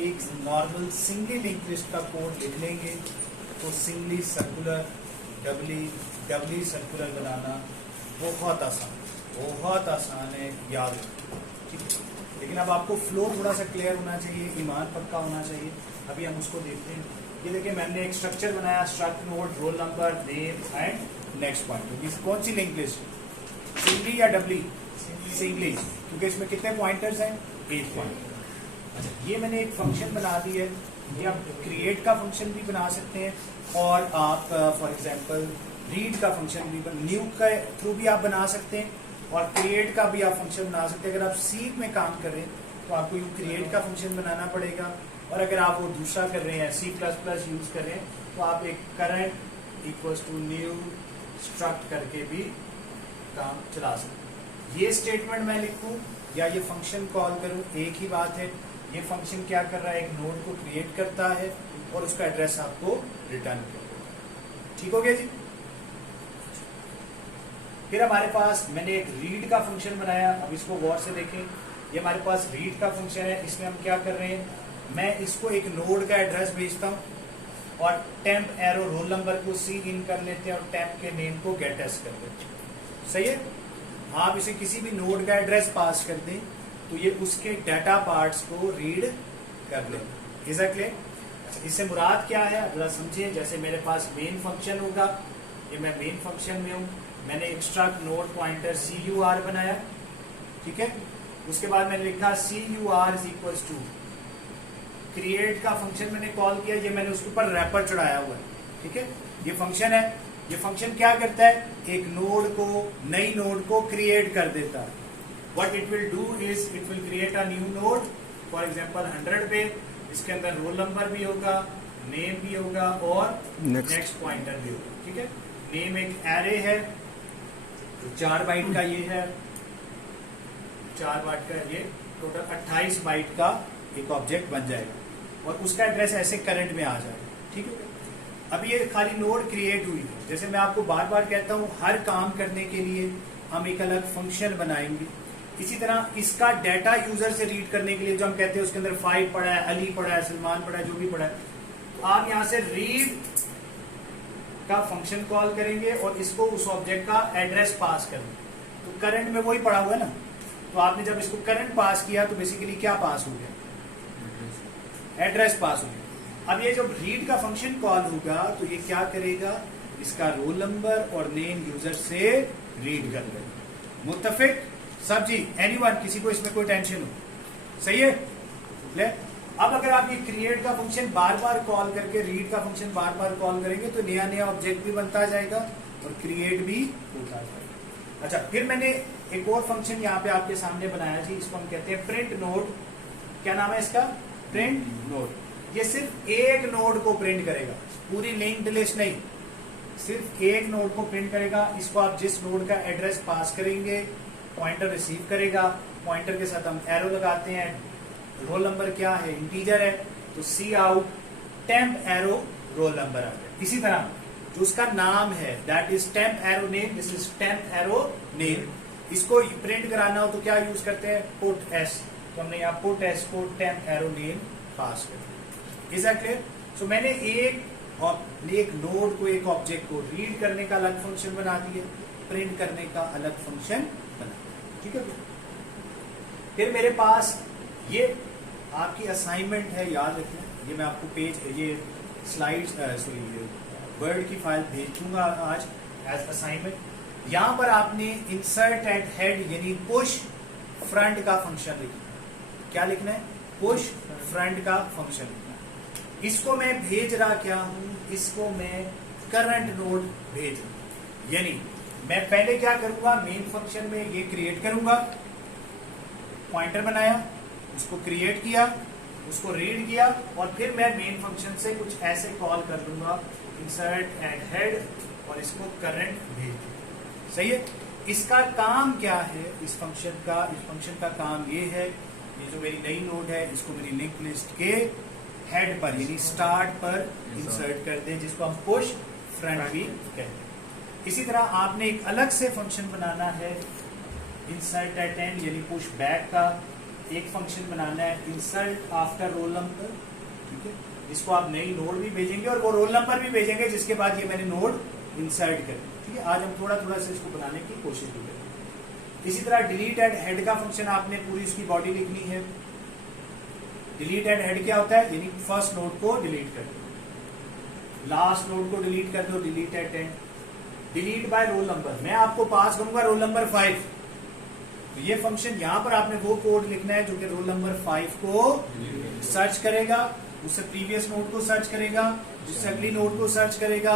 एक normal singly link list का code लिख लेंगे तो सिंगली सर्कुलर डबली सर्कुलर बनाना बहुत आसान है, याद रखिए, ठीक है। लेकिन अब आपको फ्लो थोड़ा सा क्लियर होना चाहिए, ईमान पक्का होना चाहिए। अभी हम उसको देखते हैं। ये देखिए मैंने एक स्ट्रक्चर बनाया, struct node, roll number, name and next pointer. कौन सी लिंक लिस्ट, सिंगली या डबली? सिंगली, क्योंकि इसमें कितने पॉइंटर्स हैं? 8 पॉइंटर। अच्छा, ये मैंने एक फंक्शन बना दी है। ये आप क्रिएट का फंक्शन भी बना सकते हैं और आप फॉर एग्जांपल रीड का फंक्शन भी, न्यू के थ्रू भी आप बना सकते हैं और क्रिएट का भी आप फंक्शन बना सकते हैं। अगर आप सी में काम कर रहे हैं तो आपको क्रिएट का फंक्शन बनाना पड़ेगा, और अगर आप वो दूसरा कर रहे हैं C++ यूज कर रहे हैं तो आप एक current equals to new struct करके भी काम चला सकते हैं। ये स्टेटमेंट मैं लिखूं या ये फंक्शन कॉल करूं, एक ही बात है। ये फंक्शन क्या कर रहा है, एक नोड को क्रिएट करता है और उसका एड्रेस आपको रिटर्न कर देगा। ठीक हो गया जी। फिर हमारे पास मैंने एक रीड का फंक्शन बनाया। अब इसको गौर से देखें, ये हमारे पास रीड का फंक्शन है। इसमें हम क्या कर रहे हैं, मैं इसको एक नोड का एड्रेस भेजता हूं और टेम्प एरो रोल नंबर को सी इन कर लेते हैं और टेम्प के नेम को गेट एस कर देते हैं। सही है। आप इसे किसी भी नोड का एड्रेस पास कर दें तो ये उसके डाटा पार्ट्स को रीड कर ले। Is that clear? इससे मुराद क्या है जरा समझिए। जैसे मेरे पास मेन फंक्शन होगा, ये मैं मेन फंक्शन में हूं, मैंने एक्सट्रैक्ट नोड पॉइंटर CUR बनाया, ठीक है। उसके बाद मैंने लिखा CUR is equals to create का फंक्शन मैंने कॉल किया, ये मैंने उसके ऊपर रैपर चढ़ाया हुआ है, ठीक है। ये फंक्शन है। ये फंक्शन क्या करता है, एक नोड को, नई नोड को क्रिएट कर देता है। What it will do is it will create a new node, for example 100 पे। इसके अंदर रोल नंबर भी होगा, नेम भी होगा और नेक्स्ट पॉइंटर भी होगा, ठीक है। नेम एक एरे है, 4 बाइट का ये है, 4 बाइट का ये, टोटल 28 बाइट का एक ऑब्जेक्ट बन जाएगा और उसका एड्रेस ऐसे करंट में आ जाएगा, ठीक है। अब ये खाली नोड क्रिएट हुई है। जैसे मैं आपको बार बार कहता हूं, हर काम करने के लिए हम एक अलग फंक्शन बनाएंगे। इसी तरह इसका डाटा यूजर से रीड करने के लिए जो हम कहते हैं उसके अंदर 5 पड़ा है, अली पड़ा है, सलमान पड़ा है, जो भी पड़ा है, तो आप यहां से रीड का फंक्शन कॉल करेंगे और इसको उस ऑब्जेक्ट का एड्रेस पास करेंगे। तो करंट में वही पड़ा हुआ है ना, तो आपने जब इसको करंट पास किया तो बेसिकली क्या पास हो गया, एड्रेस पास हो गया। अब ये जब रीड का फंक्शन कॉल होगा तो ये क्या करेगा, इसका रोल नंबर और नेम यूजर से रीड कर लेगा। मुत्तफिक सब जी, एनीवन, किसी को इसमें कोई टेंशन हो? सही है। ले अब अगर आप ये क्रिएट का फंक्शन बार बार कॉल करके रीड का फंक्शन बार बार कॉल करेंगे तो नया नया ऑब्जेक्ट भी बनता जाएगा और क्रिएट भी होता जाएगा। अच्छा, फिर मैंने एक और फंक्शन यहाँ पे आपके सामने बनाया जी, इसको हम कहते हैं प्रिंट नोड। क्या नाम है इसका? Print node. ये सिर्फ एक नोड को प्रिंट करेगा, पूरी लिंक्ड लिस्ट नहीं, सिर्फ एक नोड को प्रिंट करेगा। इसको आप जिस नोड का एड्रेस पास करेंगे पॉइंटर रिसीव करेगा। पॉइंटर के साथ हम एरो लगाते हैं, रोल नंबर क्या है, इंटीजर है, तो cout temp arrow roll number आ गया। इसी तरह जो उसका नाम है that is temp arrow name, this is temp arrow name. इसको प्रिंट कराना हो तो क्या यूज करते हैं, पुट एस, तो हमने यहाँ पुट एस को टेम्प एरो नेम पास कर दिया। Is that clear? सो मैंने एक नोड को, एक ऑब्जेक्ट को रीड करने का अलग फंक्शन बना दिया, प्रिंट करने का अलग फंक्शन बना दिया, ठीक है। फिर मेरे पास ये आपकी असाइनमेंट है, याद रखना। ये मैं आपको पेज, ये स्लाइड्स, सॉरी वर्ड की फाइल भेज दूंगा आज एज असाइनमेंट। यहां पर आपने इंसर्ट एट हेड यानी पुश फ्रंट का फंक्शन लिखना है। क्या लिखना है? पुश फ्रंट का फंक्शन लिखना है। इसको मैं भेज रहा क्या हूं, इसको मैं करंट नोड भेज रहा हूं। यानी मैं पहले क्या करूंगा, मेन फंक्शन में ये क्रिएट करूंगा, पॉइंटर बनाया, उसको क्रिएट किया, उसको रीड किया और फिर मैं मेन फंक्शन से कुछ ऐसे कॉल कर दूंगा, इंसर्ट एट हेड, और इसको करंट भेज दूंगा। सही है। इसका काम क्या है, इस फंक्शन का काम ये है, ये जो मेरी नई नोड है इसको मेरी लिंक लिस्ट के हेड पर यानी स्टार्ट पर इंसर्ट कर दे, जिसको हम पुश फ्रंट भी कहते हैं। इसी तरह आपने एक अलग से फंक्शन बनाना है इंसर्ट एट एंड यानी पुश बैक का, एक फंक्शन बनाना है इंसर्ट आफ्टर रोल नंबर, ठीक है। इसको आप नई नोड भी भेजेंगे और वो रोल नंबर भी भेजेंगे जिसके बाद ये मैंने नोड इंसर्ट कर, ठीक है। आज हम थोड़ा थोड़ा से इसको बनाने की कोशिश भी करेंगे। इसी तरह डिलीट एट हेड का फंक्शन आपने पूरी उसकी बॉडी लिखनी है। डिलीट एट हेड क्या होता है, यानी फर्स्ट नोड को डिलीट कर दो, लास्ट नोड को डिलीट कर दो, delete at end. Delete by roll number, मैं आपको पास करूंगा रोल नंबर 5, तो ये फंक्शन यहां पर आपने वो कोड लिखना है जो कि रोल नंबर 5 को सर्च करेगा, उससे प्रीवियस नोड को सर्च करेगा, जिससे अगली नोड को सर्च करेगा,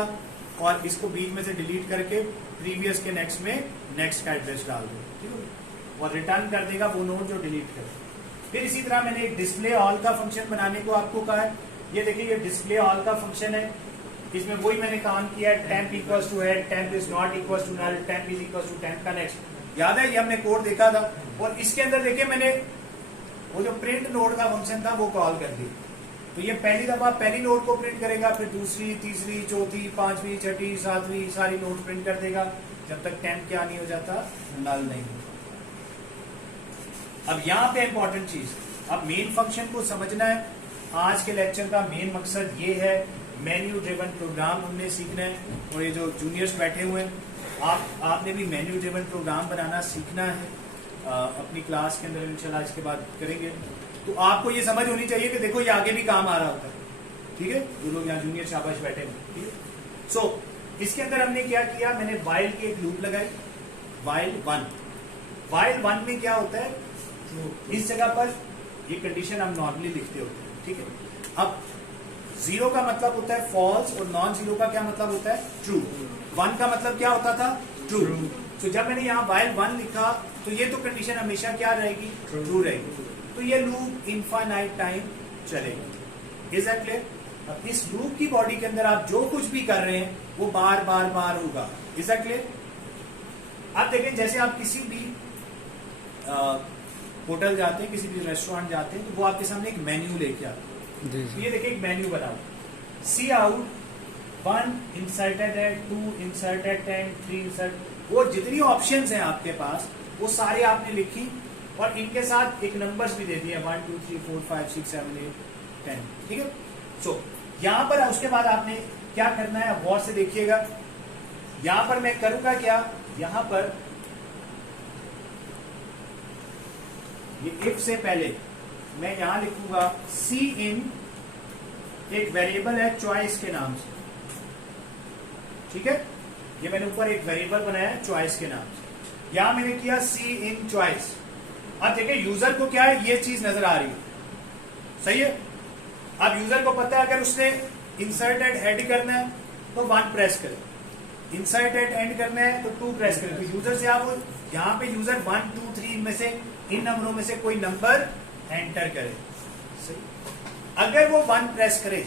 और इसको बीच में से डिलीट करके प्रीवियस के नेक्स्ट में नेक्स्ट का एड्रेस डाल दो, ठीक है, और रिटर्न कर देगा वो नोड जो डिलीट करे। फिर इसी तरह मैंने एक डिस्प्ले ऑल का फंक्शन बनाने को आपको कहा है। ये देखिए ये डिस्प्ले ऑल का फंक्शन है, इसमें वही मैंने काम किया है, temp equals to head, temp is not equals to null, temp is equals to temp का नेक्स्ट। याद है ये हमने कोड देखा था, और इसके अंदर देखिए मैंने वो जो प्रिंट नोड का फंक्शन था वो कॉल कर दिया। तो ये पहली दफा पहली नोड को प्रिंट करेगा, फिर दूसरी, तीसरी, चौथी, पांचवी, छठी, सातवीं सारी नोड प्रिंट कर देगा जब तक टेम्प क्या नहीं हो जाता, नल नहीं होता। अब यहाँ पे इंपॉर्टेंट चीज, अब मेन फंक्शन को समझना है। आज के लेक्चर का मेन मकसद ये है, मेन्यू ड्रिवन प्रोग्राम हमने सीखना है, और ये जो जूनियर्स बैठे हुए हैं आपने भी मेन्यू ड्रिवन प्रोग्राम बनाना सीखना है। अपनी क्लास के अंदर इंशाल्लाह इसके बाद करेंगे। तो आपको ये समझ होनी चाहिए कि देखो ये आगे भी काम आ रहा होता है, ठीक है। जो लोग यहाँ जूनियर शाबाश बैठे हैं, ठीक है। सो इसके अंदर हमने क्या किया, मैंने वाइल की एक लूप लगाई, वाइल 1। वाइल 1 में क्या होता है, इस जगह पर ये कंडीशन हम नॉर्मली लिखते होते हैं, ठीक है। अब 0 का मतलब होता है फॉल्स, और नॉन 0 का क्या मतलब होता है, ट्रू। 1 का मतलब क्या होता था, ट्रू। तो जब मैंने यहाँ वाइल 1 लिखा तो ये तो कंडीशन हमेशा क्या रहेगी, ट्रू रहेगी। तो ये लूप इनफाइनाइट टाइम चलेगी। Is that clear? अब इस लूप की बॉडी के अंदर आप जो कुछ भी कर रहे हैं वो बार बार बार होगा। Is that clear? आप देखें जैसे आप किसी भी होटल जाते हैं, किसी भी रेस्टोरेंट जाते हैं, तो वो आपके सामने एक मेन्यू लेके आते हैं। ये देखिए एक मेन्यू बनाओ, cout 1 inserted at, 2 inserted at, 3 insert, वो जितनी ऑप्शंस हैं आपके पास वो सारे आपने लिखी, और इनके साथ एक नंबर्स भी दे दिए 1 2 3 4 5 6 7 8 10, ठीक है। सो यहां पर उसके बाद आपने क्या करना है, गौर से देखिएगा। यहां पर मैं करूंगा क्या, यहां पर ये इफ से पहले मैं यहां लिखूंगा सी इन, एक वेरिएबल है चॉइस के नाम से, ठीक है। ये मैंने ऊपर एक वेरिएबल बनाया है चॉइस के नाम से, यहां मैंने किया सी इन चॉइस। अब देखिए यूजर को क्या है, ये चीज नजर आ रही है, सही है। अब यूजर को पता है अगर उसने इंसर्ट एट हेड करना है तो 1 प्रेस करे, इंसर्ट एट एंड करना है तो 2 प्रेस करे। तो यूजर से आप यहाँ पे यूजर 1 2 3 में से इन नंबरों में से कोई नंबर एंटर करे, सही। अगर वो 1 प्रेस करे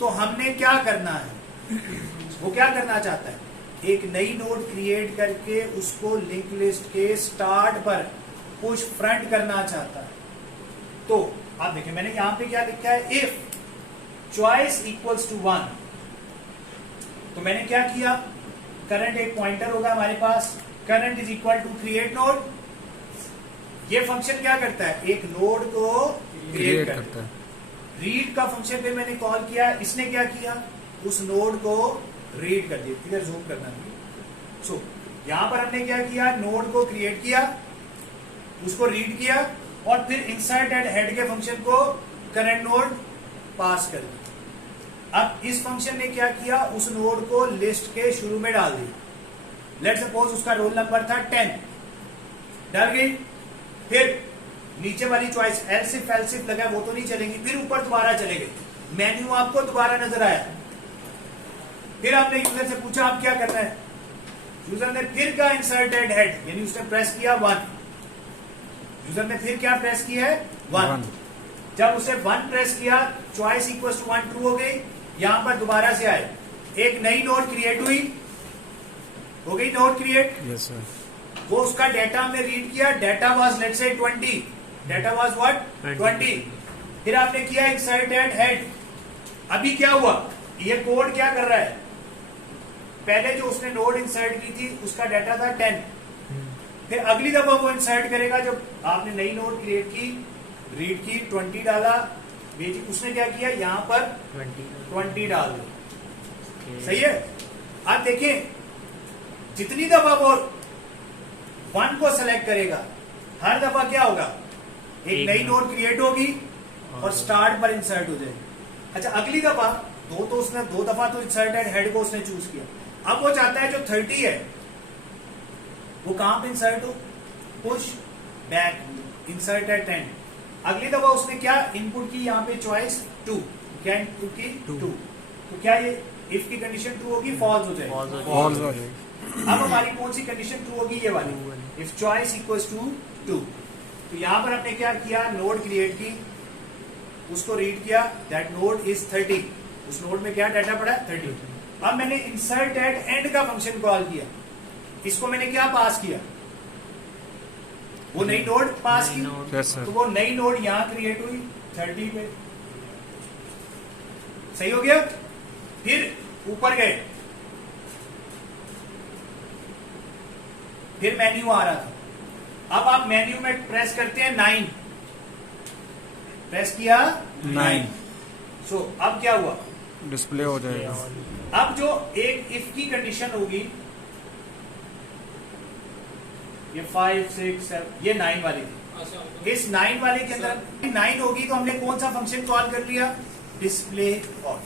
तो हमने क्या करना है, वो क्या करना चाहता है, एक नई नोड क्रिएट करके उसको लिंक लिस्ट के स्टार्ट पर पुश फ्रंट करना चाहता है। तो आप देखिए मैंने यहां पे क्या लिखा है, इफ चॉइस इक्वल्स टू 1, तो मैंने क्या किया, करंट एक पॉइंटर होगा हमारे पास, current is equal to create node. ये फंक्शन क्या करता है, एक नोड को क्रिएट करता है। रीड का फंक्शन पे मैंने कॉल किया, इसने क्या किया, उस नोड को रीड कर दिया। इधर जूम करना है। सो यहां पर हमने क्या किया, नोड को क्रिएट किया, उसको रीड किया, और फिर इंसर्ट एट हेड के फंक्शन को करंट नोड पास कर दिया। अब इस फंक्शन ने क्या किया, उस नोड को लिस्ट के शुरू में डाल दिया। लेट सपोज उसका रोल नंबर था 10, डाल गई। फिर नीचे वाली चॉइस एल्सिफ एल्सिफ लगा, वो तो नहीं चलेगी, फिर ऊपर दोबारा चले गए, मेन्यू आपको दोबारा नजर आया। फिर आपने यूजर से पूछा आप क्या करना है, यूजर ने फिर कहा इंसर्ट एट हेड, यानी उसने प्रेस किया 1, यूजर ने फिर क्या प्रेस किया है 1। जब उसे 1 प्रेस किया, चॉइस इक्वल टू 1 ट्रू हो गई। यहां पर दोबारा से आए, एक नई नोड क्रिएट हुई, हो गई नोड क्रिएट। Yes sir. वो उसका डेटा हमने रीड किया, data was let's say 20, data was what 20। फिर आपने किया इंसर्ट एट हेड। अभी क्या हुआ, ये कोड क्या कर रहा है, पहले जो उसने नोड इंसर्ट की थी उसका डाटा था 10, फिर अगली दफा वो इंसर्ट करेगा जब आपने नई नोड क्रिएट की, रीड की, 20 डाला, भेजी, उसने क्या किया, यहाँ पर 20 डाल दो। सही है। अब देखिए जितनी दफा वो 1 को सेलेक्ट करेगा, हर दफा क्या होगा, एक नई नोड क्रिएट होगी और स्टार्ट पर इंसर्ट हो जाएगी। अच्छा अगली दफा उसने 2 दफा तो इंसर्टेड हेड को उसने चूज किया, अब वो चाहता है जो 30 है वो कहां पे इंसर्ट हो, पुश बैक, इंसर्ट एट 10। अगली दफा उसने क्या इनपुट की, यहाँ पे चॉइस 2, क्या इनपुट की 2, तो क्या ये इफ की कंडीशन ट्रू होगी, फॉल्स हो जाएगी, फॉल्स हो जाएगी। अब हमारी कौन सी कंडीशन ट्रू होगी, ये वाली, इफ चॉइस इक्वल्स टू 2। तो यहां पर आपने क्या किया, नोड क्रिएट की, उसको रीड किया, दैट नोड इज 30, उस नोड में क्या डाटा पड़ा है 30। अब मैंने इंसर्ट एट एंड का फंक्शन कॉल किया, इसको मैंने क्या पास किया, वो नई नोड पास की, तो वो नई नोड यहां क्रिएट हुई 30 पे, सही हो गया। फिर ऊपर गए, फिर मेन्यू आ रहा था, अब आप मेन्यू में प्रेस करते हैं 9, प्रेस किया 9, सो अब क्या हुआ, डिस्प्ले हो जाएगा। अब जो एक इफ की कंडीशन होगी, ये 5, 6, 7, ये 9 वाली थी, इस 9 वाले के अंदर 9 होगी तो हमने कौन सा फंक्शन कॉल कर लिया, डिस्प्ले ऑल।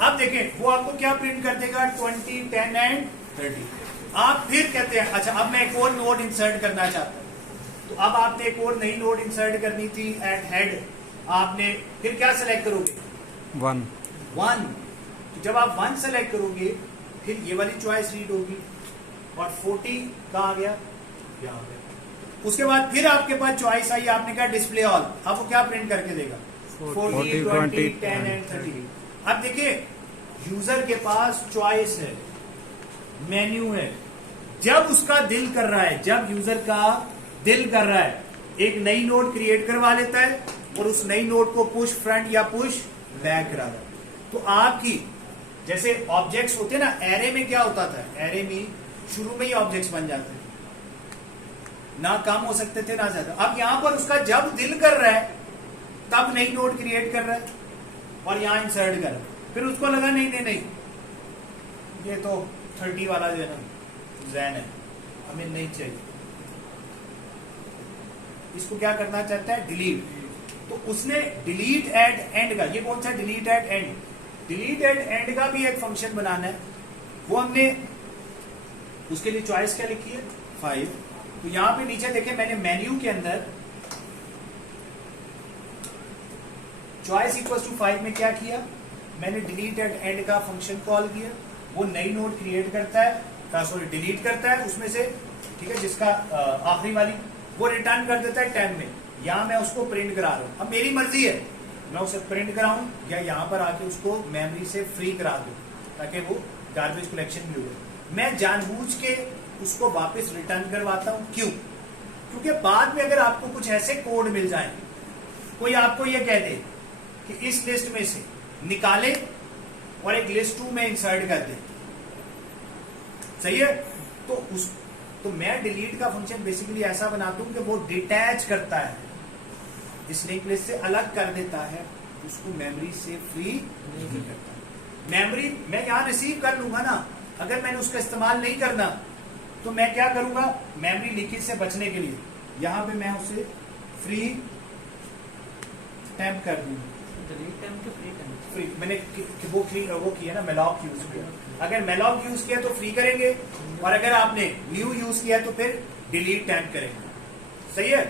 अब देखें वो आपको क्या प्रिंट कर देगा, 20, 10 एंड 30। आप फिर कहते हैं अच्छा अब मैं एक और नोड इंसर्ट करना चाहता हूं, तो अब आपने एक और नई नोड इंसर्ट करनी थी एट हेड, आपने फिर क्या सेलेक्ट करोगे, 1। तो जब आप 1 सेलेक्ट करोगे फिर ये वाली चॉइस रीड होगी और 40 कहाँ आ गया, यहाँ आ गया। उसके बाद फिर आपके पास चॉइस आई, आपने कहा डिस्प्ले ऑल, अब वो क्या प्रिंट करके देगा, 40, 20, 10 एंड 30। अब देखिए यूजर के पास चॉइस है, मेन्यू है, जब उसका दिल कर रहा है, जब यूजर का दिल कर रहा है एक नई नोड क्रिएट करवा लेता है और उस नई नोड को पुश फ्रंट या पुश बैक करा देता है। तो आपकी जैसे ऑब्जेक्ट्स होते हैं ना, एरे में क्या होता था, एरे में शुरू में ही ऑब्जेक्ट्स बन जाते हैं, ना कम हो सकते थे ना ज्यादा। अब यहां पर उसका जब दिल कर रहा है तब नई नोड क्रिएट कर रहा है और यहां इंसर्ट कर रहा है, फिर उसको लगा नहीं नहीं नहीं ये तो 30 वाला जो है ना जैन है, हमें नहीं चाहिए, इसको क्या करना चाहता है, डिलीट। तो उसने डिलीट एट एंड का, ये कौन सा delete at end, delete at end का भी एक फंक्शन बनाना है, वो हमने उसके लिए चॉइस क्या लिखी है 5। तो यहां पे नीचे देखें मैंने मेन्यू के अंदर चॉइस इक्वल्स टू 5 में क्या किया, मैंने डिलीट एट एंड का फंक्शन कॉल किया, वो नई नोड क्रिएट करता है, सॉरी डिलीट करता है उसमें से, ठीक है, जिसका आखिरी वाली वो रिटर्न कर देता है 10 में, यहां मैं उसको प्रिंट करा रहा हूं। अब मेरी मर्जी है मैं उसे प्रिंट कराऊं या यहां पर आके उसको मेमोरी से फ्री करा दूं ताकि वो गार्बेज कलेक्शन भी हो जाए। मैं जानबूझ के उसको वापस रिटर्न करवाता हूं, क्यों, क्योंकि बाद में अगर आपको कुछ ऐसे कोड मिल जाए, कोई आपको ये कह दे कि इस लिस्ट में से निकाले और एक लिस्ट 2 में इंसर्ट कर दे, सही है, तो मैं डिलीट का फंक्शन बेसिकली ऐसा बनाता हूं कि वो डिटैच करता है, इस लिंक लिस्ट से अलग कर देता है, उसको मेमोरी से फ्री नहीं करता। मेमोरी मैं यहां रिसीव कर लूंगा ना, अगर मैंने उसका इस्तेमाल नहीं करना तो मैं क्या करूंगा, मेमोरी लीकेज से बचने के लिए यहां पे मैं उसे फ्री टेम्प कर दूंगा, फ्री मैंने वो किया ना, मेलॉक यूज किया, अगर मेलॉक यूज किया तो फ्री करेंगे और अगर आपने न्यू यूज किया तो फिर डिलीट टेम्प करेंगे, सही है,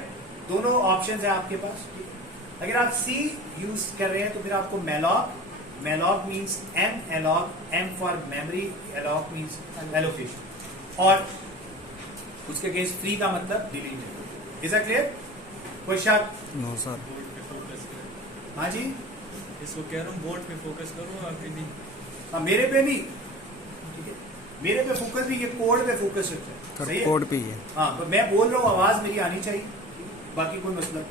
दोनों ऑप्शन है आपके पास। अगर आप सी यूज कर रहे हैं तो फिर आपको malloc means M alloc, M for memory, alloc means allocation, और उसके अगेंस्ट फ्री का मतलब डिलीट है। Is that clear? कोई शक? No sir. हाँ जी, इसको कह रहा हूँ बोर्ड पे फोकस करो आपके नहीं। हाँ मेरे पे नहीं, मेरे पे फोकस भी, ये कोड पे फोकस रखता है, कोड पे ही है। हाँ तो मैं बोल रहा हूँ आवाज मेरी आनी चाहिए, बाकी कोई मतलब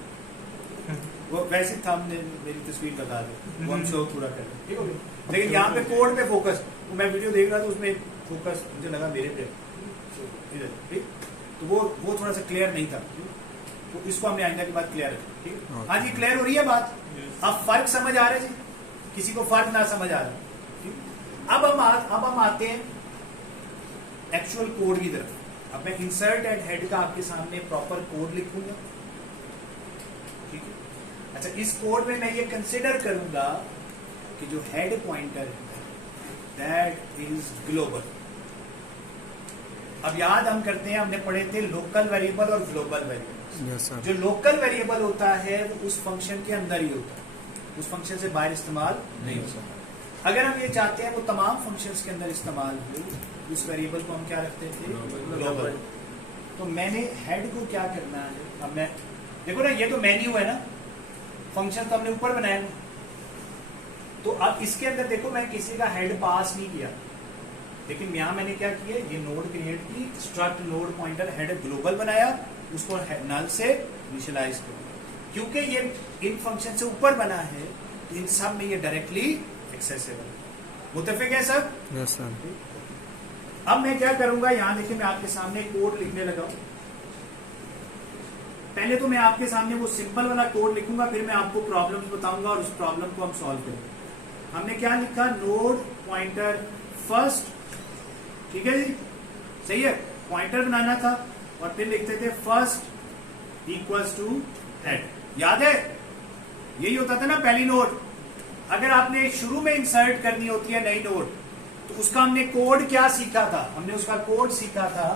वो वैसे था, हमने मेरी तस्वीर बता दे, वो हम शो पूरा कर लें, ठीक हो गया। लेकिन यहाँ पे कोड पे फोकस, वो मैं वीडियो देख रहा था उसमें फोकस मुझे लगा मेरे पे, ठीक। तो वो थोड़ा सा क्लियर नहीं था, तो इसको हमने आइंदा के बाद क्लियर रखा। ठीक है, Okay. हाँ जी क्लियर हो रही है बात? Yes. अब फर्क समझ आ रहा है जी, किसी को फर्क ना समझ आ रहा? ठीक? अब हम आते हैं एक्चुअल कोड की तरफ। अब मैं इंसर्ट एंड हेड का आपके सामने प्रॉपर कोड लिखूंगा। ठीक है, अच्छा इस कोड में मैं ये कंसिडर करूंगा कि जो हेड पॉइंटर है दैट इज ग्लोबल। अब याद हम करते हैं, हमने पढ़े थे लोकल वेरिएबल और ग्लोबल वेरिएबल। Yes sir. जो लोकल वेरिएबल होता है वो उस फंक्शन के अंदर ही होता है, उस फंक्शन से बाहर इस्तेमाल नहीं हो सकता। अगर हम ये चाहते हैं वो तमाम फंक्शंस के अंदर इस्तेमाल हो, उस वेरिएबल को हम क्या रखते थे? ग्लोबल। तो मैंने हेड को क्या करना है, अब मैं देखो ना, ये तो मेन्यू है ना, फंक्शन तो हमने ऊपर बनाया है। तो अब इसके अंदर देखो, मैं किसी का हेड पास नहीं किया, लेकिन यहां मैंने क्या किया, ये नोड क्रिएट की, struct node pointer head global बनाया, उसको नल से इनिशियलाइज कर, क्योंकि ये इन फंक्शन से ऊपर बना है तो इन सब में ये डायरेक्टली एक्सेसिबल। मुत्तफिक है सब? Yes sir. अब मैं क्या करूंगा, यहां देखिए मैं आपके सामने कोड लिखने लगा हूं। पहले तो मैं आपके सामने वो सिंपल वाला कोड लिखूंगा, फिर मैं आपको प्रॉब्लम्स बताऊंगा और उस प्रॉब्लम को हम सॉल्व करेंगे। हमने क्या लिखा, नोड पॉइंटर फर्स्ट, ठीक है जी, सही है, पॉइंटर बनाना था और फिर लिखते थे फर्स्ट इक्वल्स टू हेड। याद है, यही होता था ना पहली नोड। अगर आपने शुरू में इंसर्ट करनी होती है नई नोड, तो उसका हमने कोड क्या सीखा था, हमने उसका कोड सीखा था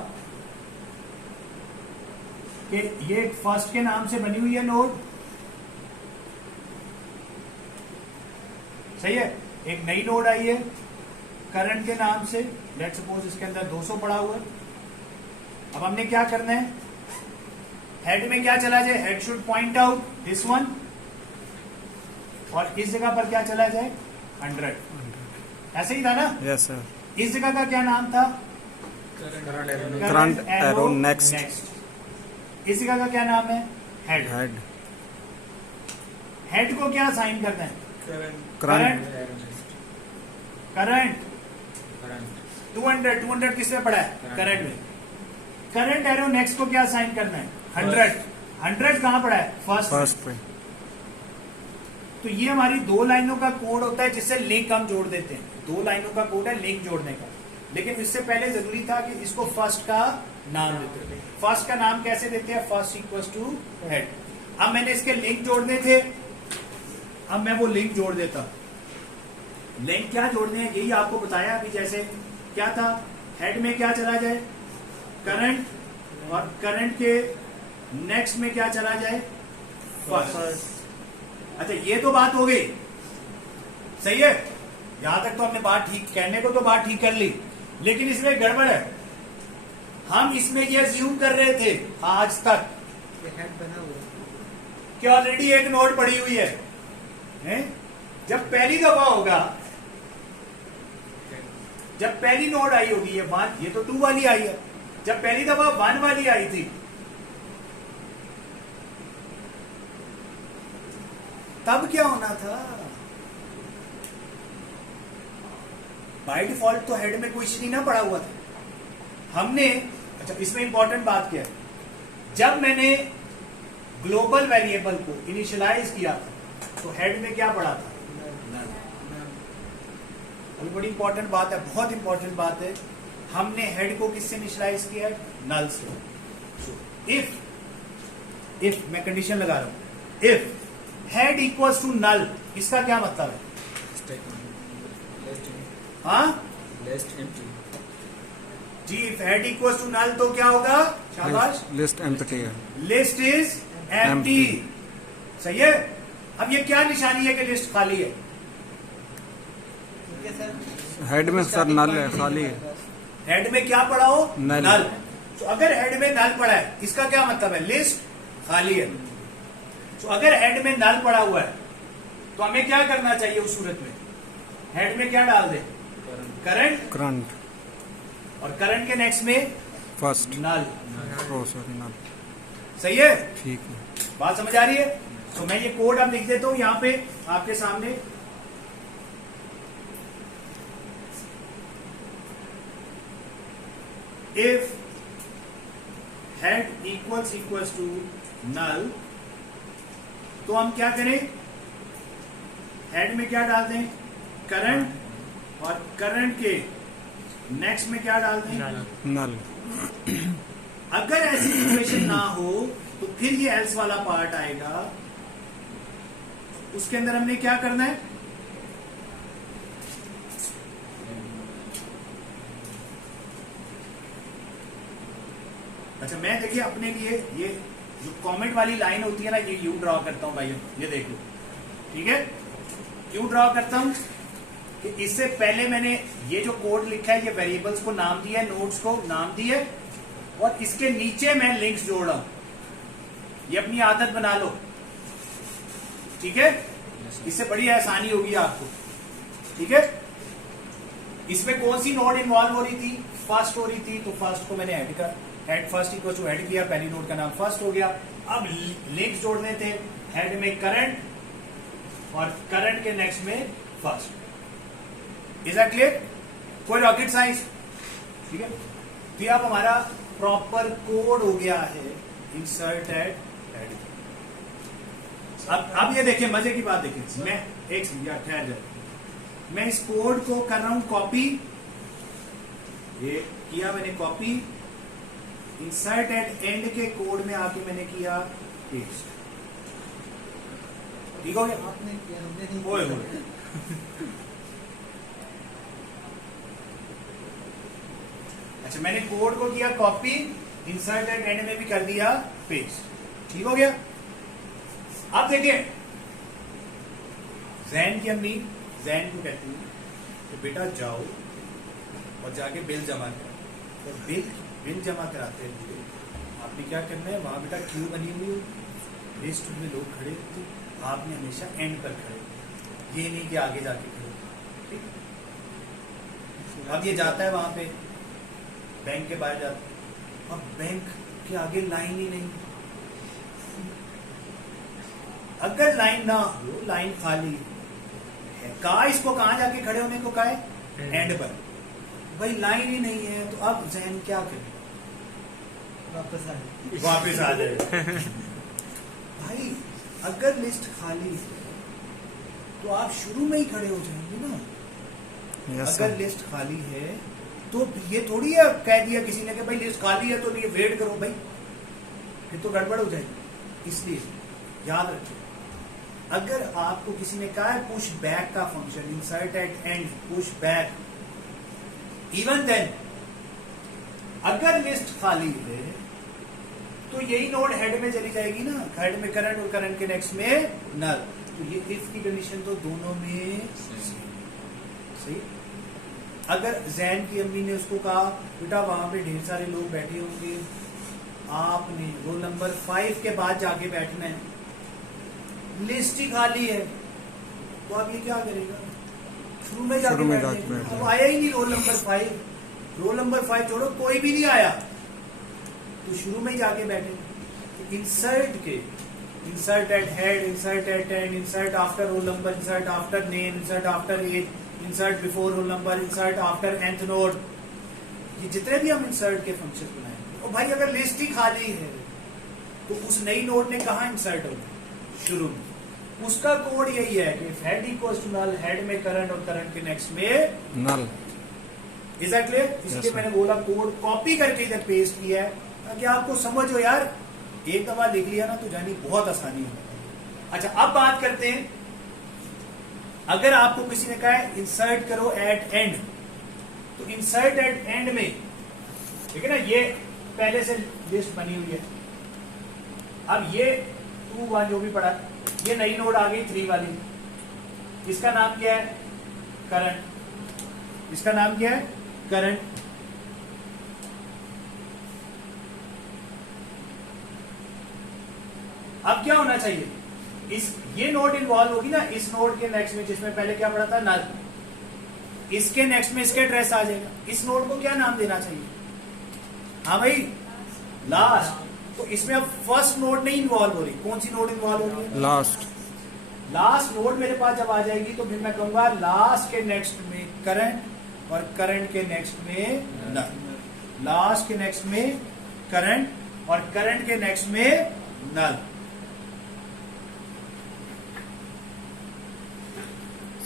कि ये फर्स्ट के नाम से बनी हुई है नोड, सही है, एक नई नोड आई है करंट के नाम से, लेट सपोज इसके अंदर 200 पड़ा हुआ है। अब हमने क्या करना है, हेड में क्या चला जाए, head should point out this one, और इस जगह पर क्या चला जाए, 100। ऐसे ही था ना? Yes sir. इस जगह का क्या नाम था, करंट एरो नेक्स्ट। इस जगह का क्या नाम है, हेड। हेड। हेड को क्या साइन करना है, करंट। करंट 200 किसमें पड़ा है, करंट में। करंट एरो नेक्स्ट को क्या साइन करना है, 100 कहां पड़ा है, फर्स्ट पे। तो ये हमारी 2 लाइनों का कोड होता है जिससे लिंक हम जोड़ देते हैं। 2 लाइनों का कोड है लिंक जोड़ने का, लेकिन इससे पहले जरूरी था कि इसको फर्स्ट का नाम देते हैं। फर्स्ट का नाम कैसे देते हैं, फर्स्ट इक्वल्स टू हेड। अब मैंने इसके लिंक जोड़ने थे, अब मैं वो लिंक जोड़ देता। लिंक क्या जोड़ने हैं, यही आपको बताया अभी, जैसे क्या था, हेड में क्या चला जाए, करंट, और करंट के नेक्स्ट में क्या चला जाए, फर्स्ट। अच्छा ये तो बात हो गई, सही है, यहां तक तो हमने बात ठीक, कहने को तो बात ठीक कर ली, लेकिन इसमें गड़बड़ है। हम इसमें ये अज्यूम कर रहे थे आज तक कि ऑलरेडी एक नोड पड़ी हुई है? जब पहली दफा होगा, जब पहली नोड आई होगी, ये 1, ये तो 2 वाली आई है, जब पहली दफा 1 वाली आई थी तब क्या होना था, बाय डिफॉल्ट तो हेड में कुछ नहीं ना पड़ा हुआ था हमने। अच्छा इसमें इंपॉर्टेंट बात क्या है, जब मैंने ग्लोबल वेरिएबल को इनिशियलाइज किया था तो हेड में क्या पड़ा था, नल। बड़ी इंपॉर्टेंट बात है, बहुत इंपॉर्टेंट बात है, हमने हेड को किससे इनिशियलाइज किया है, नल से। इफ मैं कंडीशन लगा रहा हूं, if head equals to null, इसका क्या मतलब है, हाँ जी, if head equals to null तो क्या होगा, शाबाश, लिस्ट एम्प्टी है। लिस्ट इज एम्प्टी, सही है। अब ये क्या निशानी है कि लिस्ट खाली है, हेड में सर नल है, खाली है। हेड में क्या पड़ा हो, नल। तो अगर हेड में नल पड़ा है इसका क्या मतलब है, लिस्ट खाली है। तो अगर हेड में नल पड़ा हुआ है तो हमें क्या करना चाहिए उस सूरत में, हेड में क्या डाल दे, करंट, और करंट के नेक्स्ट में फर्स्ट। नल। ओ सॉरी, नल। सही है, ठीक है। बात समझ आ रही है? तो मैं ये कोड अब लिख देता हूं यहां पे आपके सामने। If head equals to null, तो हम क्या करें, हेड में क्या डाल दें, करंट, और करंट के नेक्स्ट में क्या डाल दें, नल। अगर ऐसी सिचुएशन ना हो तो फिर ये एल्स वाला पार्ट आएगा, उसके अंदर हमने क्या करना है, अच्छा मैं देखिए अपने लिए ये जो कमेंट वाली लाइन होती है ना, ये यू ड्रॉ करता हूं भाइयों, ये देख लो, ठीक है, क्यों ड्रॉ करता हूं कि इससे पहले मैंने ये जो कोड लिखा है, ये वेरिएबल्स को नाम दिया है, नोड्स को नाम दिया है, और इसके नीचे मैं लिंक्स जोड़ रहा हूं। ये अपनी आदत बना लो, ठीक है, इससे बड़ी आसानी होगी आपको, ठीक है। इसमें कौन सी नोड इन्वॉल्व हो रही थी, फर्स्ट हो रही थी, तो फर्स्ट को मैंने ऐड कर, head first equal to head किया, पहली नोड का नाम फर्स्ट हो गया। अब लिंक्स जोड़ने थे, हेड में करंट और करंट के नेक्स्ट में फर्स्ट। Is that clear? कोई रॉकेट साइंस, ठीक है। तो अब हमारा प्रॉपर कोड हो गया है, इंसर्ट एट हेड। अब ये देखिए मजे की बात देखिए, मैं एक ठहर जाए, मैं इस कोड को कर रहा हूं कॉपी, ये किया मैंने कॉपी, इंसर्ट एट एंड के कोड में आके मैंने किया पेस्ट, ठीक हो गया? आपने किया, हमने नहीं ओए किया। होए। अच्छा मैंने कोड को किया कॉपी, इंसर्ट एट एंड में भी कर दिया पेस्ट, ठीक हो गया। अब देखिए जैन की अम्मी जैन को कहती है कि बेटा जाओ और जाके बिल जमा करो, और बिल जमा कराते हैं आपने क्या करना है, वहां बेटा क्यू बनी हुई हो, लिस्ट में लोग खड़े होते, आपने हमेशा एंड पर खड़े, ये नहीं कि आगे जाके खड़े, ठीक। अब ये जाता है वहां पे बैंक के बाहर जाता है, अब बैंक के आगे लाइन ही नहीं, अगर लाइन ना हो, लाइन खाली है, कहा इसको कहां जाके खड़े होने को, कहा है एंड पर, भाई लाइन ही नहीं है, तो अब जहन क्या करे, वापस आ जाए। भाई अगर लिस्ट खाली है तो आप शुरू में ही खड़े हो जाएंगे ना, यस अगर सर। लिस्ट खाली है तो ये थोड़ी है कह दिया किसी ने कि भाई लिस्ट खाली है तो ये वेट करो, भाई फिर तो गड़बड़ हो जाएगी। इसलिए याद रखिए, अगर आपको किसी ने कहा है पुश बैक का function, insert at end push back, even then अगर लिस्ट खाली है तो यही नोड हेड में चली जाएगी ना, हेड में करंट और करंट के नेक्स्ट में नल, तो ये इफ की कंडीशन तो दोनों में सही। अगर जैन की अम्मी ने उसको कहा बेटा वहां पे ढेर सारे लोग बैठे होंगे, आपने रोल नंबर 5 के बाद जाके बैठना है, लिस्ट ही खाली है, तो अब ये क्या करेगा, शुरू में जाके बैठ बैठेगा। जाए। अब आया ही नहीं रोल नंबर 5, रोल नंबर 5 छोड़ो कोई भी नहीं आया, तो शुरू में ही जाके बैठे। तो insert at head, insert at end, insert after roll number, insert after name, insert after age, insert before roll number, insert after nth node, ये जितने भी हम इंसर्ट के फंक्शन बनाएंगे, और भाई अगर लिस्ट ही खाली है तो उस नई नोड ने कहा इंसर्ट होगा, शुरू में। उसका कोड यही है कि head equals to null, head में करंट और करंट के नेक्स्ट में नल। Is that clear? इसलिए sir. मैंने बोला कोड कॉपी करके इधर पेस्ट किया है ताकि आपको समझ हो, यार एक दफा लिख लिया ना तो जानी बहुत आसानी है। अच्छा अब बात करते हैं, अगर आपको किसी ने कहा है इंसर्ट करो एट एंड, तो इंसर्ट एट एंड में, ठीक है ना, ये पहले से लिस्ट बनी हुई है, अब ये 2 1 जो भी पड़ा, ये नई नोड आ गई 3 वाली, इसका नाम क्या है, करंट, इसका नाम क्या है, करंट। अब क्या होना चाहिए, ये नोड इन्वॉल्व होगी ना इस नोड के नेक्स्ट में, जिसमें पहले क्या पड़ा था नल, इसके नेक्स्ट में इसके एड्रेस आ जाएगा, इस नोड को क्या नाम देना चाहिए, हाँ भाई लास्ट। तो इसमें अब फर्स्ट नोड नहीं इन्वॉल्व हो रही, कौन सी नोड इन्वॉल्व हो रही है, लास्ट। लास्ट नोड मेरे पास जब आ जाएगी तो फिर मैं कहूंगा लास्ट के नेक्स्ट में करंट और करंट के नेक्स्ट में नल, लास्ट के नेक्स्ट में करंट और करंट के नेक्स्ट में नल।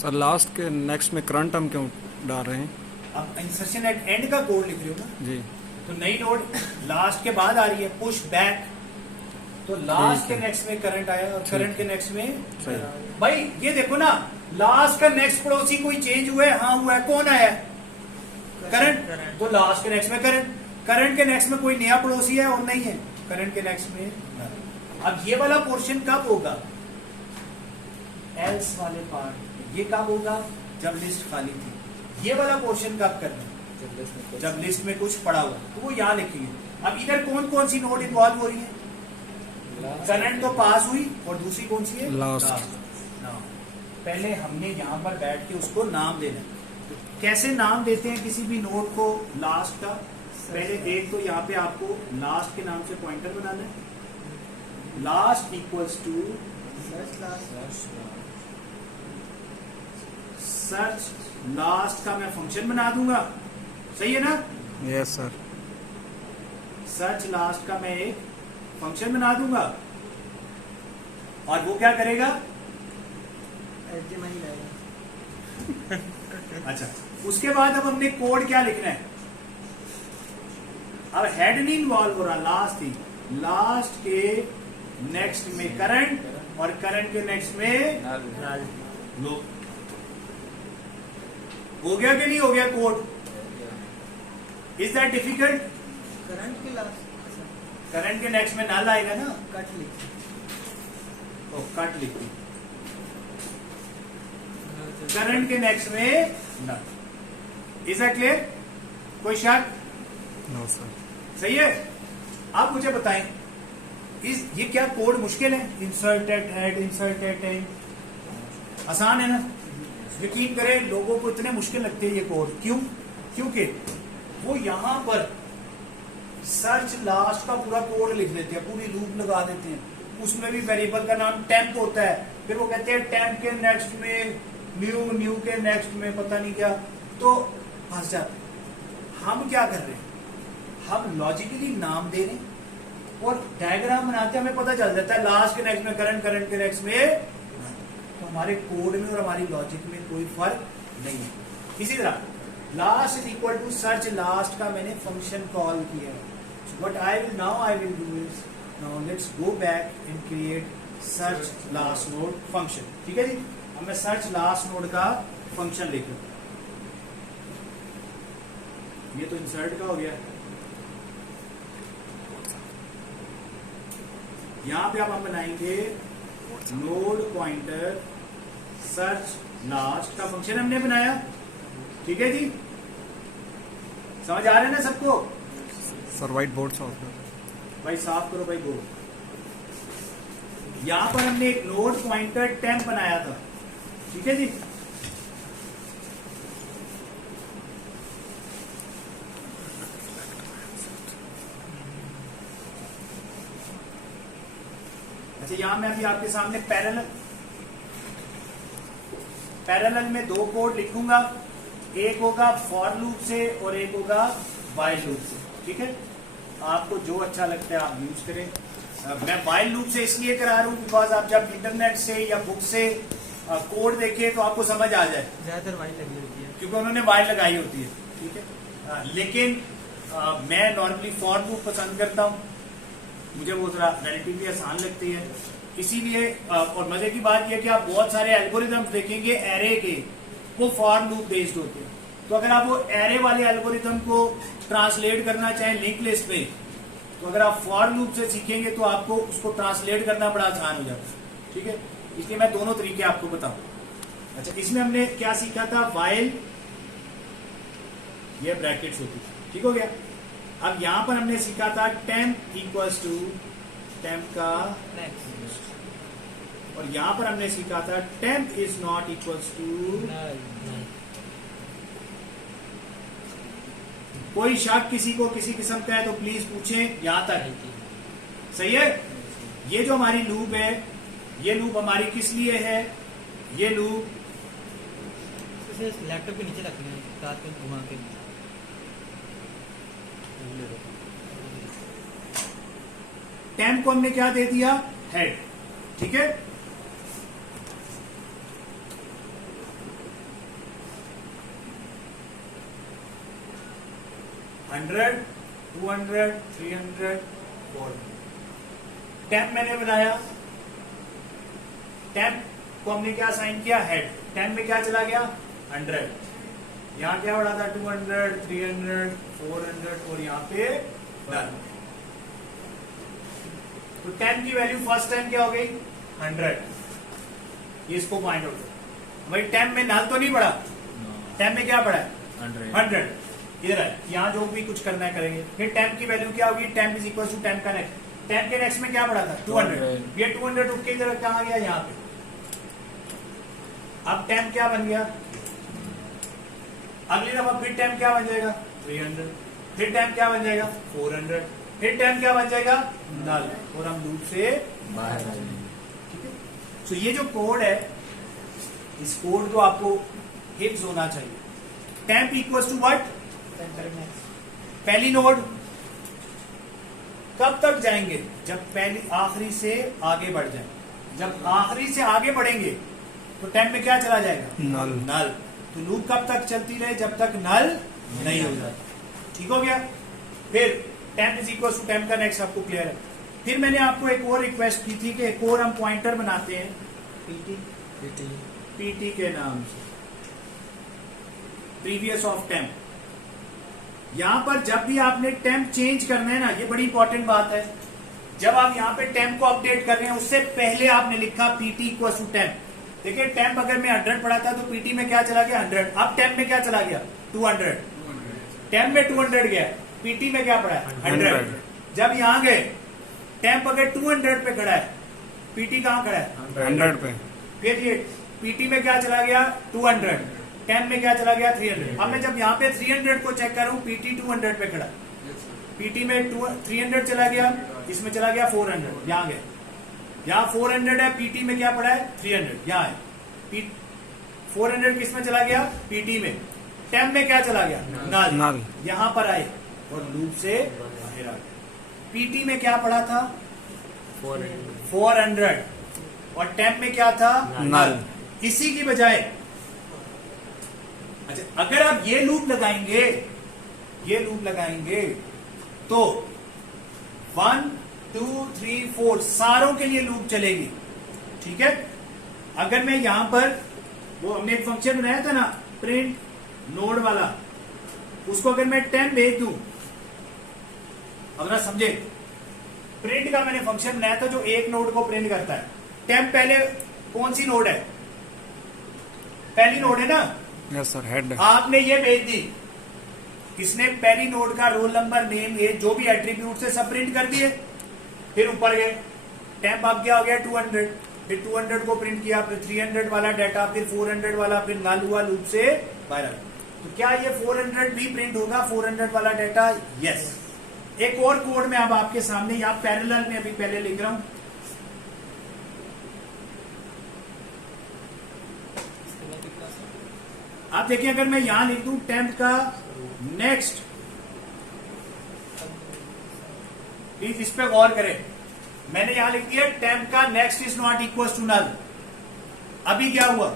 सर लास्ट के नेक्स्ट में करंट हम क्यों डाल रहे हैं? अब इंसर्शन एट एंड का कोड लिख रही हो ना, जी तो नई नोड लास्ट के बाद आ रही है, पुश बैक, तो लास्ट के ठीक है। नेक्स्ट में करंट आया और करंट के नेक्स्ट में सही। भाई ये देखो ना, लास्ट का नेक्स्ट पड़ोसी कोई चेंज हुआ है? हाँ हुआ है। कौन आया? करंट। तो लास्ट के नेक्स्ट में करंट, करंट के नेक्स्ट में कोई नया पड़ोसी है और नहीं है, करंट के नेक्स्ट में नल। अब ये वाला पोर्शन कब होगा? एल्स वाले पार्ट ये कब होगा? जब लिस्ट खाली थी। ये वाला पोर्शन कब करना है? जब लिस्ट में कुछ पड़ा हुआ, तो वो यहाँ लिखेंगे। अब इधर कौन कौन सी नोड इन्वॉल्व हो रही है? करंट तो पास हुई और दूसरी कौन सी है? लास्ट। पहले हमने यहाँ पर बैठ के उसको नाम देना है। तो कैसे नाम देते हैं किसी भी नोड को लास्ट का? पहले एक तो यहाँ पे आपको लास्ट के नाम से पॉइंटर बनाना है। Last equals to search last का मैं फंक्शन बना दूंगा, सही है ना? Yes sir. सर्च लास्ट का मैं एक फंक्शन बना दूंगा और वो क्या करेगा? अच्छा, उसके बाद अब हमने कोड क्या लिखना है? अब हेड नहीं इन्वॉल्व हो रहा, लास्ट थी, लास्ट के नेक्स्ट में करंट और करंट के नेक्स्ट में लो। हो गया कि नहीं हो गया code? Is that difficult? Current के लास्ट करंट के नेक्स्ट में नल आएगा ना, कट लिख तो कट लिख दी। करंट के नेक्स्ट में नल। Is that clear? कोई शक? No sir. सही है। आप मुझे बताएं, ये क्या कोड मुश्किल है? Insert at head, insert at end, आसान है ना? यकीन करें लोगों को इतने मुश्किल लगते हैं ये कोड। क्यों? क्योंकि वो यहां पर सर्च लास्ट का पूरा कोड लिख देते हैं, पूरी लूप लगा देते हैं, उसमें भी वेरिएबल का नाम टेम्प होता है, फिर वो कहते हैं टेम्प के नेक्स्ट में न्यू, न्यू के नेक्स्ट में पता नहीं क्या, तो फंस जाते हैं। हम क्या कर रहे हैं? हम लॉजिकली नाम दे रहे हैं और डायग्राम बनाते हैं, हमें पता चल जाता है लास्ट के नेक्स्ट में करंट, करंट के नेक्स्ट में, तो हमारे कोड में और हमारी लॉजिक में कोई फर्क नहीं है। इसी तरह last is equal to search last का मैंने फंक्शन कॉल किया है। What I will do is now let's go back and create search last node function। ठीक है जी, अब मैं search last node का फंक्शन लिखूं। ये तो इंसर्ट का हो गया। यहां पे अब हम बनाएंगे नोड पॉइंटर सर्च लास्ट का फंक्शन हमने बनाया। ठीक है जी, समझ आ रहा है ना सबको? सर वाइट बोर्ड साफ करो। भाई साफ करो भाई बोर्ड। यहां पर हमने एक नोड पॉइंटर टेम्प बनाया था। ठीक है जी, अच्छा यहां मैं अभी आपके सामने पैरेलल में दो कोड लिखूंगा, एक होगा फॉर लूप से और एक होगा व्हाइल लूप से। ठीक है, आपको जो अच्छा लगता है आप यूज करें। मैं व्हाइल लूप से इसलिए करा रहा हूं बिकॉज आप जब इंटरनेट से या बुक से कोड देखें तो आपको समझ आ जाए, ज्यादातर वाइट लगी होती है क्योंकि उन्होंने व्हाइल लगाई होती है। ठीक है, लेकिन मैं नॉर्मली फॉर लूप पसंद करता हूं, मुझे वो जरा रिलेटिवली आसान लगती है, इसीलिए। और मजे की बात यह कि आप बहुत सारे एल्गोरिथम्स देखेंगे एरे के, वो फॉर लूप बेस्ड होते हैं। तो अगर आप वो एरे वाले एल्गोरिथम को ट्रांसलेट करना चाहें लिंक लिस्ट में, तो अगर आप फॉर लूप से सीखेंगे तो आपको उसको ट्रांसलेट करना बड़ा आसान हो जाता है। ठीक है, इसलिए मैं दोनों तरीके आपको बताऊं। अच्छा, इसमें हमने क्या सीखा था? व्हाइल, ये ब्रैकेट्स होती थी। ठीक हो गया। अब यहां पर हमने सीखा था टेम्प इक्वल्स टू टेम्प का नेक्स्ट, और यहां पर हमने सीखा था temp is not equals to. कोई शक किसी को किसी किस्म का है तो प्लीज पूछें, यहां तक सही है। ये जो हमारी लूप है, ये लूप हमारी किस लिए है? ये लूप लैपटॉप के नीचे रखना है, रात में घुमा के। टेम्प को हमने क्या दे दिया, हेड। ठीक है, हंड्रेड, 200, 300, 400। टेम्प मैंने बनाया, टेम्प को हमने क्या साइन किया, हेड। टेम्प में क्या चला गया, 100। यहां क्या बढ़ा था, 200, 300, 400 और यहाँ पे नल। तो टेम्प की वैल्यू फर्स्ट टाइम क्या हो गई, 100। ये इसको पॉइंट आउट करो। भाई टेम्प में नल तो नहीं पड़ा, टेम्प में क्या पड़ा है, 100। इधर है, यहाँ जो भी कुछ करना है करेंगे। फिर टेम्प की वैल्यू क्या होगी, temp is equal to temp का नेक्स्ट। टेम्प के नेक्स्ट में क्या पड़ा था, 200। ये 200 उठ के इधर कहाँ गया, यहाँ पे। अब टेम्प क्या बन गया, अगली दफा फिर टेम्प क्या बन जाएगा, 300। फिर टेम्प क्या बन जाएगा, 400। फिर टेम्प क्या बन जाएगा, नल। और हम लूप से बाहर आ जाएंगे। ठीक है, तो ये जो कोड है, इस कोड को आपको हिफ्ज होना चाहिए। टेम्प इक्वल्स टू व्हाट, पहली नोड। कब तक जाएंगे, जब पहली आखिरी से आगे बढ़ जाए। जब आखिरी से आगे बढ़ेंगे तो टेम्प में क्या चला जाएगा, नल। नल। तो लूप कब तक चलती रहे, जब तक नल नहीं हो जाता। ठीक हो गया। फिर temp is equal to temp का नेक्स्ट आपको क्लियर है। फिर मैंने आपको एक और रिक्वेस्ट की थी कि एक और हम पॉइंटर बनाते हैं पीटी के नाम से, प्रीवियस ऑफ टेम्प। यहां पर जब भी आपने टेम्प चेंज करना है ना, ये बड़ी इंपॉर्टेंट बात है। जब आप यहां पे टेम्प को अपडेट कर रहे हैं, उससे पहले आपने लिखा पीटी इक्वल टू टेम्प। देखिए टेम्प अगर मैं 100 पढ़ा था तो पीटी में क्या चला गया, 100। अब टेम्प में क्या चला गया, 200। टेम्प में 200 गया, पीटी में क्या पड़ा है, 100। जब यहां गए, टेम्प अगर 200 पे खड़ा है, पीटी कहां खड़ा है, 100 पे। फिर ये पीटी में क्या चला गया, 200। टेम्प में क्या चला गया, 300। अब मैं जब यहाँ पे 300 को चेक कर रहा हूँ, पीटी 200 पे खड़ा, पीटी में 300 चला गया, इसमें चला गया 400। यहाँ गए, यहाँ 400 है, पीटी में क्या पड़ा है, 300। यहाँ है 400 किसमें चला गया, पीटी में। टेम्प में क्या चला गया, नल। यहाँ पर आए और लूप से बाहर आ गए। पीटी में क्या पड़ा था, 400 और टेम्प में क्या था, नल। इसी की बजाय अच्छा, अगर आप ये लूप लगाएंगे तो 1, 2, 3, 4 सारों के लिए लूप चलेगी। ठीक है, अगर मैं यहां पर, वो हमने एक फंक्शन बनाया था ना प्रिंट नोड वाला, उसको अगर मैं टेम्प भेज दूं, अगर आप समझे, प्रिंट का मैंने फंक्शन बनाया था जो एक नोड को प्रिंट करता है। टेम्प पहले कौन सी नोड है, पहली नोड है ना, यस सर, हेड। आपने ये भेज दी, किसने, पहली नोड का रोल नंबर, नेम, एज, जो भी एट्रीब्यूट से सब प्रिंट कर दिए। फिर ऊपर गए, टेम्प अब क्या हो गया, 200। फिर 200 को प्रिंट किया, फिर 300 वाला डाटा, फिर 400 वाला, फिर नल हुआ, लूप से बाहर। तो क्या ये 400 भी प्रिंट होगा, 400 वाला डाटा, यस। एक और कोड में अब आपके सामने, यहाँ पैरेलल में अभी पहले लिख रहा हूं। आप देखिए, अगर मैं यहां लिख दूं टेम्प का नेक्स्ट, प्लीज इस पे गौर करें। मैंने यहां लिख दिया टेम्प का next is not equal to null. अभी क्या हुआ,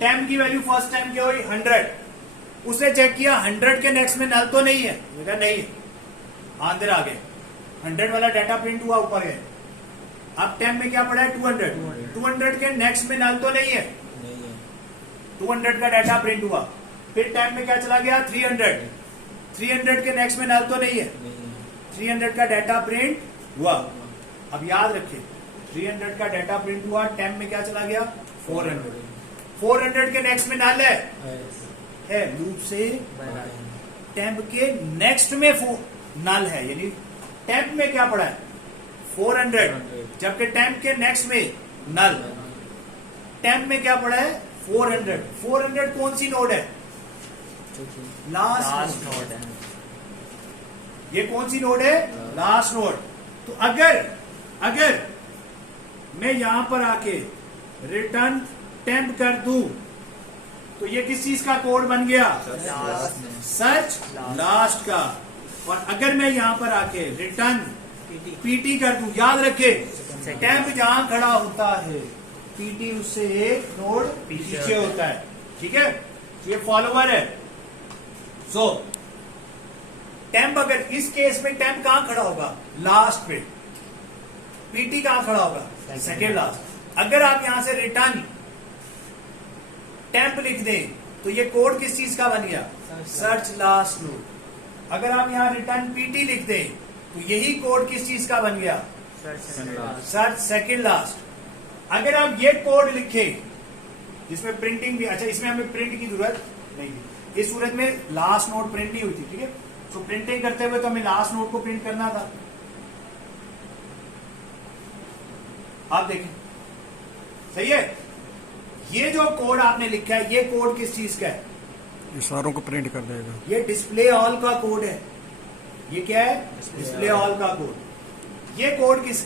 टेम्प की वैल्यू फर्स्ट टाइम क्या हुई, 100। उसने चेक किया 100 के नेक्स्ट में नल तो नहीं है, मेरा नहीं है, अंदर आ गए, 100 वाला डाटा प्रिंट हुआ, ऊपर गए। अब टेम्प में क्या पड़ा है, 200। 200 के नेक्स्ट में नल तो नहीं है, 200 का डाटा प्रिंट हुआ। फिर टेम्प में क्या चला गया, 300। 300 के नेक्स्ट में नल तो नहीं है, 300 का डाटा प्रिंट हुआ। अब याद रखिए, 300 का डाटा प्रिंट हुआ, टेम्प में क्या चला गया, 400। 400 के नेक्स्ट में नल है, लूप से टेम्प के नेक्स्ट में नल है, यानी टेम्प में क्या पड़ा है, 400, जबकि टेम्प के नेक्स्ट में नल। टेम्प में क्या पड़ा है, 400। 400 कौन सी नोड है, लास्ट नोड है। ये कौन सी नोड है, लास्ट नोड। तो अगर मैं यहां पर आके रिटर्न टेम्प कर दूं, तो ये किस चीज का कोड बन गया, सर्च लास्ट का। और अगर मैं यहां पर आके रिटर्न पीटी कर दूं, याद रखे टेम्प जहां खड़ा होता है पीटी उससे एक नोड पीछे होता है, ठीक है। ये फॉलोवर है। सो टेम्प, अगर इस केस में टेम्प कहां खड़ा होगा, लास्ट पे, पीटी कहां खड़ा होगा, सेकेंड लास्ट। अगर आप यहां से रिटर्न टेम्प लिख दें तो ये कोड किस चीज का बन गया, सर्च लास्ट नोड। अगर आप यहां रिटर्न पीटी लिख दें तो यही कोड किस चीज का बन गया, सर्च सेकेंड लास्ट। अगर आप ये कोड लिखे जिसमें प्रिंटिंग भी, अच्छा इसमें हमें प्रिंट की जरूरत नहीं थी, इस सूरत में लास्ट नोड प्रिंट नहीं हुई थी, ठीक है। तो प्रिंटिंग करते हुए तो हमें लास्ट नोड को प्रिंट करना था। आप देखें, सही है। ये जो कोड आपने लिखा है ये कोड किस चीज का है, ये सारों को प्रिंट कर देगा। ये डिस्प्ले ऑल का कोड है। ये क्या है, डिस्प्ले ऑल का कोड। ये कोड किसका